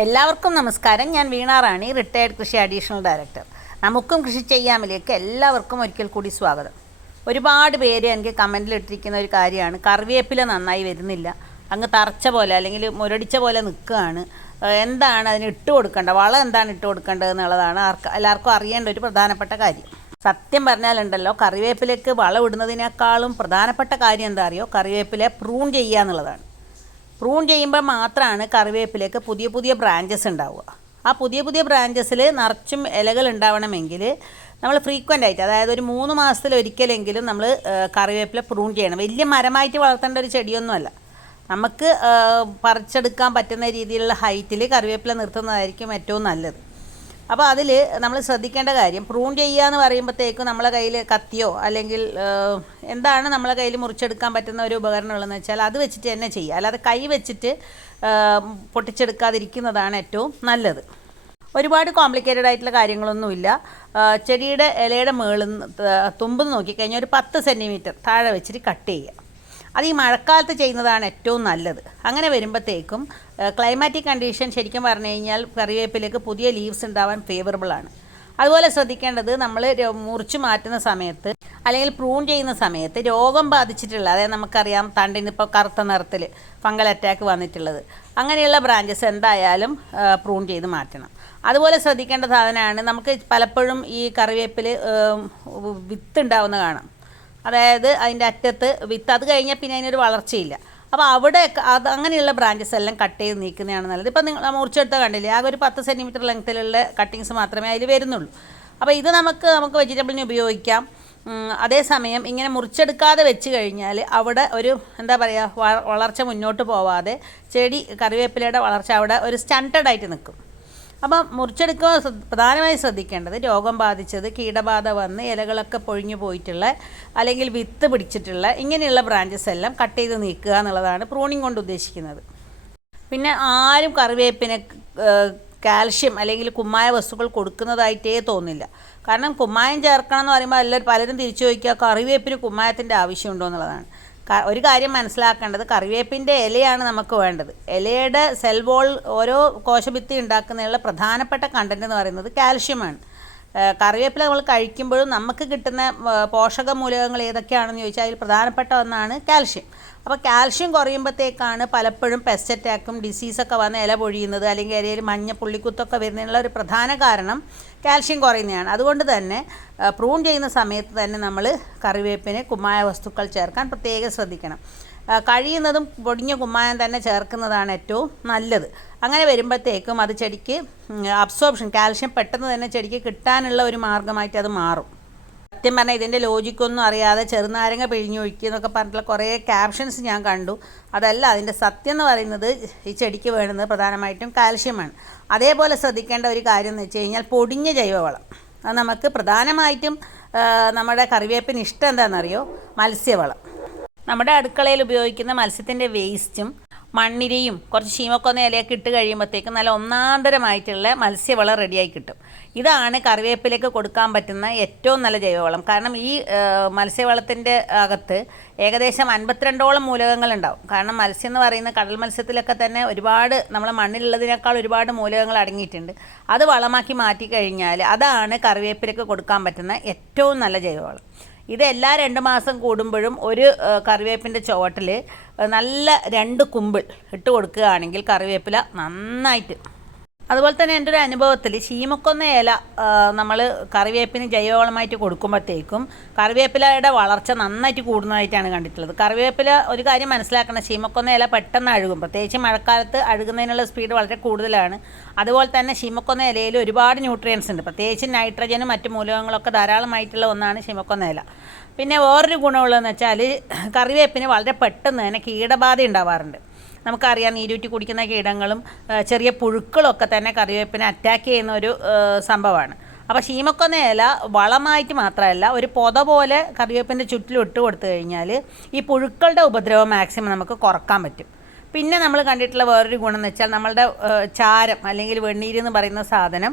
എല്ലാവർക്കും നമസ്കാരം. ഞാൻ വീണ റാണി റിട്ടയർഡ് കൃഷി അഡീഷണൽ ഡയറക്ടർ നമുക്കും കൃഷി ചെയ്യാമിലേക്ക് എല്ലാവർക്കും ഒരിക്കൽ കൂടി സ്വാഗതം. ഒരുപാട് പേര് എനിക്ക് കമന്റിൽ ഇട്ടിരിക്കുന്ന ഒരു കാര്യമാണ്. കറിവേപ്പില നന്നായി വരുന്നില്ല. അങ്ങ് തറച്ച പോലെ അല്ലെങ്കിൽ മുരടിച്ച പോലെ നിൽക്കുകയാണ്. എന്താണ് അതിന് ഇട്ട് കൊടുക്കേണ്ടത് വളം എന്താണ് ഇട്ട് കൊടുക്കേണ്ടത് എന്നുള്ളതാണ് ആർക്ക് എല്ലാവർക്കും അറിയേണ്ട ഒരു പ്രധാനപ്പെട്ട കാര്യം. സത്യം പറഞ്ഞാലുണ്ടല്ലോ കറിവേപ്പിലേക്ക് വളം ഇടുന്നതിനേക്കാളും പ്രധാനപ്പെട്ട കാര്യം എന്താ അറിയോ? കറിവേപ്പിലെ പ്രൂൺ ചെയ്യുക എന്നുള്ളതാണ്. പ്രൂൺ ചെയ്യുമ്പോൾ മാത്രമാണ് കറിവേപ്പിലേക്ക് പുതിയ പുതിയ ബ്രാഞ്ചസ് ഉണ്ടാവുക. ആ പുതിയ പുതിയ ബ്രാഞ്ചസിൽ നിറച്ചും ഇലകൾ ഉണ്ടാവണമെങ്കിൽ നമ്മൾ ഫ്രീക്വന്റ് ആയിട്ട് അതായത് ഒരു മൂന്ന് മാസത്തിൽ ഒരിക്കലെങ്കിലും നമ്മൾ കറിവേപ്പില പ്രൂൺ ചെയ്യണം. വലിയ മരമായിട്ട് വളർത്തേണ്ട ഒരു ചെടിയൊന്നുമല്ല. നമുക്ക് പറിച്ചെടുക്കാൻ പറ്റുന്ന രീതിയിലുള്ള ഹൈറ്റിൽ കറിവേപ്പില നിർത്തുന്നതായിരിക്കും ഏറ്റവും നല്ലത്. അപ്പോൾ അതിൽ നമ്മൾ ശ്രദ്ധിക്കേണ്ട കാര്യം പ്രൂൺ ചെയ്യുക എന്ന് പറയുമ്പോഴത്തേക്കും നമ്മളെ കയ്യിൽ കത്തിയോ അല്ലെങ്കിൽ എന്താണ് നമ്മളെ കയ്യിൽ മുറിച്ചെടുക്കാൻ പറ്റുന്ന ഒരു ഉപകരണം ഉള്ളതെന്ന് വെച്ചാൽ അത് വെച്ചിട്ട് തന്നെ ചെയ്യുക. അല്ലാതെ കൈ വെച്ചിട്ട് പൊട്ടിച്ചെടുക്കാതിരിക്കുന്നതാണ് ഏറ്റവും നല്ലത്. ഒരുപാട് കോംപ്ലിക്കേറ്റഡ് ആയിട്ടുള്ള കാര്യങ്ങളൊന്നുമില്ല. ചെടിയുടെ ഇലയുടെ മേളിൽ തുമ്പ് നോക്കിക്കഴിഞ്ഞാൽ ഒരു പത്ത് സെന്റിമീറ്റർ താഴെ വെച്ചിട്ട് കട്ട് ചെയ്യുക. അത് ഈ മഴക്കാലത്ത് ചെയ്യുന്നതാണ് ഏറ്റവും നല്ലത്. അങ്ങനെ വരുമ്പോഴത്തേക്കും ക്ലൈമാറ്റിക് കണ്ടീഷൻ ശരിക്കും പറഞ്ഞു കഴിഞ്ഞാൽ കറിവേപ്പിലേക്ക് പുതിയ ലീവ്സ് ഉണ്ടാവാൻ ഫേവറബിൾ ആണ്. അതുപോലെ ശ്രദ്ധിക്കേണ്ടത് നമ്മൾ മുറിച്ച് മാറ്റുന്ന സമയത്ത് അല്ലെങ്കിൽ പ്രൂൺ ചെയ്യുന്ന സമയത്ത് രോഗം ബാധിച്ചിട്ടുള്ള അതായത് നമുക്കറിയാം തണ്ടിന് ഇപ്പോൾ കറുത്ത നിറത്തിൽ ഫംഗൽ അറ്റാക്ക് വന്നിട്ടുള്ളത്. അങ്ങനെയുള്ള ബ്രാഞ്ചസ് എന്തായാലും പ്രൂൺ ചെയ്ത് മാറ്റണം. അതുപോലെ ശ്രദ്ധിക്കേണ്ട സാധനമാണ് നമുക്ക് പലപ്പോഴും ഈ കറിവേപ്പിൽ വിത്ത് ഉണ്ടാവുന്ന കാണാം. അതായത് അതിന്റെ അറ്റത്ത് വിത്ത് അത് കഴിഞ്ഞാൽ പിന്നെ അതിനൊരു വളർച്ചയില്ല. അപ്പോൾ അവിടെ അത് അങ്ങനെയുള്ള ബ്രാഞ്ചസ് എല്ലാം കട്ട് ചെയ്ത് നീക്കുന്നതാണ് നല്ലത്. ഇപ്പം നിങ്ങൾ മുറിച്ചെടുത്താൽ കണ്ടില്ലേ ആ ഒരു പത്ത് സെന്റിമീറ്റർ ലെങ്ത്തിലുള്ള കട്ടിങ്സ് മാത്രമേ അതിൽ വരുന്നുള്ളൂ. അപ്പോൾ ഇത് നമുക്ക് നമുക്ക് വെജിറ്റബിളിന് ഉപയോഗിക്കാം. അതേസമയം ഇങ്ങനെ മുറിച്ചെടുക്കാതെ വെച്ച് കഴിഞ്ഞാൽ അവിടെ ഒരു എന്താ പറയുക വളർച്ച മുന്നോട്ട് പോവാതെ ചെടി കറിവേപ്പിലയുടെ വളർച്ച അവിടെ ഒരു സ്റ്റണ്ടഡായിട്ട് നിൽക്കും അപ്പം മുറിച്ചെടുക്കുക പ്രധാനമായും ശ്രദ്ധിക്കേണ്ടത് രോഗം ബാധിച്ചത് കീടബാധ വന്ന് ഇലകളൊക്കെ പൊഴിഞ്ഞു പോയിട്ടുള്ള അല്ലെങ്കിൽ വിത്ത് പിടിച്ചിട്ടുള്ള ഇങ്ങനെയുള്ള ബ്രാഞ്ചസ് എല്ലാം കട്ട് ചെയ്ത് നീക്കുക എന്നുള്ളതാണ് പ്രൂണിങ് കൊണ്ട് ഉദ്ദേശിക്കുന്നത്. പിന്നെ ആരും കറിവേപ്പിന് കാൽഷ്യം അല്ലെങ്കിൽ കുമ്മായ വസ്തുക്കൾ കൊടുക്കുന്നതായിട്ടേ തോന്നില്ല. കാരണം കുമ്മായം ചേർക്കണം എന്ന് പറയുമ്പോൾ എല്ലാവരും പലരും തിരിച്ചു ചോദിക്കുക കറിവേപ്പിന് കുമ്മായത്തിന്റെ ആവശ്യമുണ്ടോ എന്നുള്ളതാണ്. ഒരു കാര്യം മനസ്സിലാക്കേണ്ടത് കറിവേപ്പിന്റെ ഇലയാണ് നമുക്ക് വേണ്ടത്. ഇലയുടെ സെൽ വോൾ ഓരോ കോശഭിത്തി ഉണ്ടാക്കുന്നതിനുള്ള പ്രധാനപ്പെട്ട കണ്ടന്റ് എന്ന് പറയുന്നത് കാൽഷ്യമാണ് കറിവേപ്പില നമ്മൾ കഴിക്കുമ്പോഴും നമുക്ക് കിട്ടുന്ന പോഷക മൂലകങ്ങൾ ഏതൊക്കെയാണെന്ന് ചോദിച്ചാൽ അതിൽ പ്രധാനപ്പെട്ട ഒന്നാണ് കാൽഷ്യം. അപ്പോൾ കാൽഷ്യം കുറയുമ്പോഴത്തേക്കാണ് പലപ്പോഴും പെസ്റ്റ് അറ്റാക്കും ഡിസീസൊക്കെ വന്ന് ഇല പൊഴിയുന്നത് അല്ലെങ്കിൽ ഇലയിൽ മഞ്ഞ പുള്ളിക്കുത്തൊക്കെ വരുന്നതിനുള്ള ഒരു പ്രധാന കാരണം കാൽഷ്യം കുറയുന്നതാണ്. അതുകൊണ്ട് തന്നെ പ്രൂൺ ചെയ്യുന്ന സമയത്ത് തന്നെ നമ്മൾ കറിവേപ്പിന് കുമ്മായ വസ്തുക്കൾ ചേർക്കാൻ പ്രത്യേകം ശ്രദ്ധിക്കണം. കഴിയുന്നതും പൊടിഞ്ഞ കുമ്മായം തന്നെ ചേർക്കുന്നതാണ് ഏറ്റവും നല്ലത്. അങ്ങനെ വരുമ്പോഴത്തേക്കും അത് ചെടിക്ക് അബ്സോർപ്ഷൻ കാൽഷ്യം പെട്ടെന്ന് തന്നെ ചെടിക്ക് കിട്ടാനുള്ള ഒരു മാർഗമായിട്ട് അത് മാറും. സത്യം പറഞ്ഞാൽ ഇതിന്റെ ലോജിക്കൊന്നും അറിയാതെ ചെറുനാരങ്ങ പിഴിഞ്ഞൊഴിക്കുക എന്നൊക്കെ പറഞ്ഞിട്ടുള്ള കുറേ ക്യാപ്ഷൻസ് ഞാൻ കണ്ടു. അതല്ല അതിന്റെ സത്യം എന്ന് പറയുന്നത് ഈ ചെടിക്ക് വേണ്ടത് പ്രധാനമായിട്ടും കാൽഷ്യമാണ് അതേപോലെ ശ്രദ്ധിക്കേണ്ട ഒരു കാര്യം എന്ന് വെച്ച് കഴിഞ്ഞാൽ പൊടിഞ്ഞ ജൈവവളം. അത് നമുക്ക് പ്രധാനമായിട്ടും നമ്മുടെ കറിവേപ്പിന് ഇഷ്ടം എന്താണെന്നറിയോ? മത്സ്യവളം. നമ്മുടെ അടുക്കളയിൽ ഉപയോഗിക്കുന്ന മത്സ്യത്തിന്റെ വേസ്റ്റും മണ്ണിരയും കുറച്ച് ശീമക്കൊന്ന ഇലയൊക്കെ ഇട്ട് കഴിയുമ്പോഴത്തേക്കും നല്ല ഒന്നാന്തരമായിട്ടുള്ള മത്സ്യവളം റെഡിയായി കിട്ടും. ഇതാണ് കറിവേപ്പിലേക്ക് കൊടുക്കാൻ പറ്റുന്ന ഏറ്റവും നല്ല ജൈവവളം. കാരണം ഈ മത്സ്യവളത്തിന്റെ അകത്ത് ഏകദേശം അൻപത്തിരണ്ടോളം മൂലകങ്ങളുണ്ടാവും. കാരണം മത്സ്യം എന്ന് പറയുന്ന കടൽ മത്സ്യത്തിലൊക്കെ തന്നെ ഒരുപാട് നമ്മളെ മണ്ണിലുള്ളതിനേക്കാൾ ഒരുപാട് മൂലകങ്ങൾ അടങ്ങിയിട്ടുണ്ട്. അത് വളമാക്കി മാറ്റി കഴിഞ്ഞാൽ അതാണ് കറിവേപ്പിലേക്ക് കൊടുക്കാൻ പറ്റുന്ന ഏറ്റവും നല്ല ജൈവവളം. ഇത് എല്ലാ രണ്ട് മാസം കൂടുമ്പോഴും ഒരു കറിവേപ്പിന്റെ ചുവട്ടിൽ നല്ല രണ്ട് കുമ്പിൾ ഇട്ട് കൊടുക്കുകയാണെങ്കിൽ കറിവേപ്പില നന്നായിട്ട് അതുപോലെ തന്നെ എന്റെ ഒരു അനുഭവത്തിൽ ചീമക്കൊന്ന ഇല നമ്മൾ കറിവേപ്പിന് ജൈവവളമായിട്ട് കൊടുക്കുമ്പോഴത്തേക്കും കറിവേപ്പിലയുടെ വളർച്ച നന്നായിട്ട് കൂടുന്നതായിട്ടാണ് കണ്ടിട്ടുള്ളത്. കറിവേപ്പില ഒരു കാര്യം മനസ്സിലാക്കണം ചീമക്കൊന്ന ഇല പെട്ടെന്ന് അഴുകും. പ്രത്യേകിച്ച് മഴക്കാലത്ത് അഴുകുന്നതിനുള്ള സ്പീഡ് വളരെ കൂടുതലാണ്. അതുപോലെ തന്നെ ചീമക്കൊന്ന ഇലയിൽ ഒരുപാട് ന്യൂട്രിയൻസ് ഉണ്ട്. പ്രത്യേകിച്ച് നൈട്രജനും മറ്റു മൂലകങ്ങളൊക്കെ ധാരാളമായിട്ടുള്ള ഒന്നാണ് ചീമക്കൊന്ന ഇല. പിന്നെ വേറൊരു ഗുണമുള്ളതെന്ന് വെച്ചാൽ കറിവേപ്പിന് വളരെ പെട്ടെന്ന് തന്നെ കീടബാധ ഉണ്ടാവാറുണ്ട്. നമുക്കറിയാം നീരൂറ്റി കുടിക്കുന്ന കീടങ്ങളും ചെറിയ പുഴുക്കളൊക്കെ തന്നെ കറിവേപ്പിനെ അറ്റാക്ക് ചെയ്യുന്ന ഒരു സംഭവമാണ്. അപ്പോൾ ശീമക്കൊന്ന ഇല വളമായിട്ട് മാത്രമല്ല ഒരു പൊത പോലെ കറിവേപ്പിന്റെ ചുറ്റിലും ഇട്ട് കൊടുത്തു കഴിഞ്ഞാൽ ഈ പുഴുക്കളുടെ ഉപദ്രവം മാക്സിമം നമുക്ക് കുറയ്ക്കാൻ പറ്റും. പിന്നെ നമ്മൾ കണ്ടിട്ടുള്ള വേറൊരു ഗുണം എന്ന് വെച്ചാൽ നമ്മളുടെ ചാരം അല്ലെങ്കിൽ വെണ്ണീര് എന്ന് പറയുന്ന സാധനം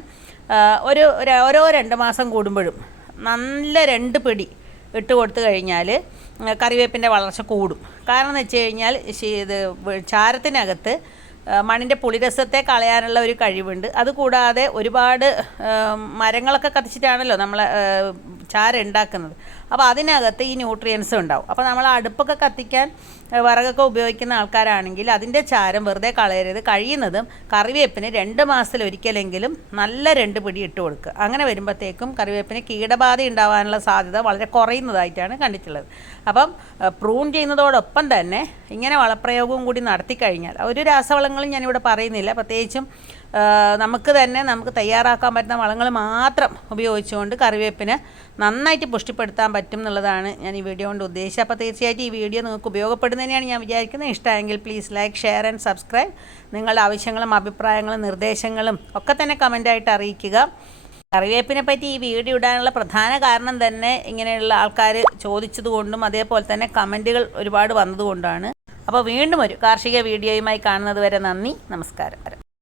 ഒരു- ഓരോ രണ്ട് മാസം കൂടുമ്പോഴും നല്ല രണ്ട് പിടി ഇട്ട് കൊടുത്തു കഴിഞ്ഞാൽ കറിവേപ്പിന്റെ വളർച്ച കൂടും. കാരണം എന്ന് വെച്ച് കഴിഞ്ഞാൽ ഇത് ചാരത്തിനകത്ത് മണ്ണിന്റെ പുളിരസത്തെ കളയാനുള്ള ഒരു കഴിവുണ്ട്. അതുകൂടാതെ ഒരുപാട് മരങ്ങളൊക്കെ കത്തിച്ചിട്ടാണല്ലോ നമ്മൾ ചാരം ഉണ്ടാക്കുന്നത്. അപ്പോൾ അതിനകത്ത് ഈ ന്യൂട്രിയൻസ് ഉണ്ടാവും. അപ്പോൾ നമ്മൾ അടുപ്പൊക്കെ കത്തിക്കാൻ വിറകൊക്കെ ഉപയോഗിക്കുന്ന ആൾക്കാരാണെങ്കിൽ അതിന്റെ ചാരം വെറുതെ കളയരുത്. കഴിയുന്നതും കറിവേപ്പിന് രണ്ട് മാസത്തിൽ ഒരിക്കലെങ്കിലും നല്ല രണ്ട് പിടി ഇട്ട് കൊടുക്കുക. അങ്ങനെ വരുമ്പോഴത്തേക്കും കറിവേപ്പിന് കീടബാധ ഉണ്ടാവാനുള്ള സാധ്യത വളരെ കുറയുന്നതായിട്ടാണ് കണ്ടിട്ടുള്ളത്. അപ്പം പ്രൂൺ ചെയ്യുന്നതോടൊപ്പം തന്നെ ഇങ്ങനെ വളപ്രയോഗവും കൂടി നടത്തി കഴിഞ്ഞാൽ ഒരു രാസവളങ്ങളും ഞാനിവിടെ പറയുന്നില്ല. പ്രത്യേകിച്ചും നമുക്ക് തന്നെ നമുക്ക് തയ്യാറാക്കാൻ പറ്റുന്ന വളങ്ങൾ മാത്രം ഉപയോഗിച്ചുകൊണ്ട് കറിവേപ്പിന് നന്നായിട്ട് പുഷ്ടിപ്പെടുത്താൻ പറ്റും എന്നുള്ളതാണ് ഞാൻ ഈ വീഡിയോ കൊണ്ട് ഉദ്ദേശിച്ചത്. അപ്പോൾ തീർച്ചയായിട്ടും ഈ വീഡിയോ നിങ്ങൾക്ക് ഉപയോഗപ്പെടുന്നതിനെയാണ് ഞാൻ വിചാരിക്കുന്നത്. ഇഷ്ടമെങ്കിൽ please like share and subscribe നിങ്ങളുടെ ആവശ്യങ്ങളും അഭിപ്രായങ്ങളും നിർദ്ദേശങ്ങളും ഒക്കെ തന്നെ കമന്റായിട്ട് അറിയിക്കുക. കറിവേപ്പിനെ പറ്റി ഈ വീഡിയോ ഇടാനുള്ള പ്രധാന കാരണം തന്നെ ഇങ്ങനെയുള്ള ആൾക്കാർ ചോദിച്ചതുകൊണ്ടും അതേപോലെ തന്നെ കമന്റുകൾ ഒരുപാട് വന്നതുകൊണ്ടാണ് അപ്പോൾ വീണ്ടും ഒരു കാർഷിക വീഡിയോയുമായി കാണുന്നത് വരെ നന്ദി നമസ്കാരം.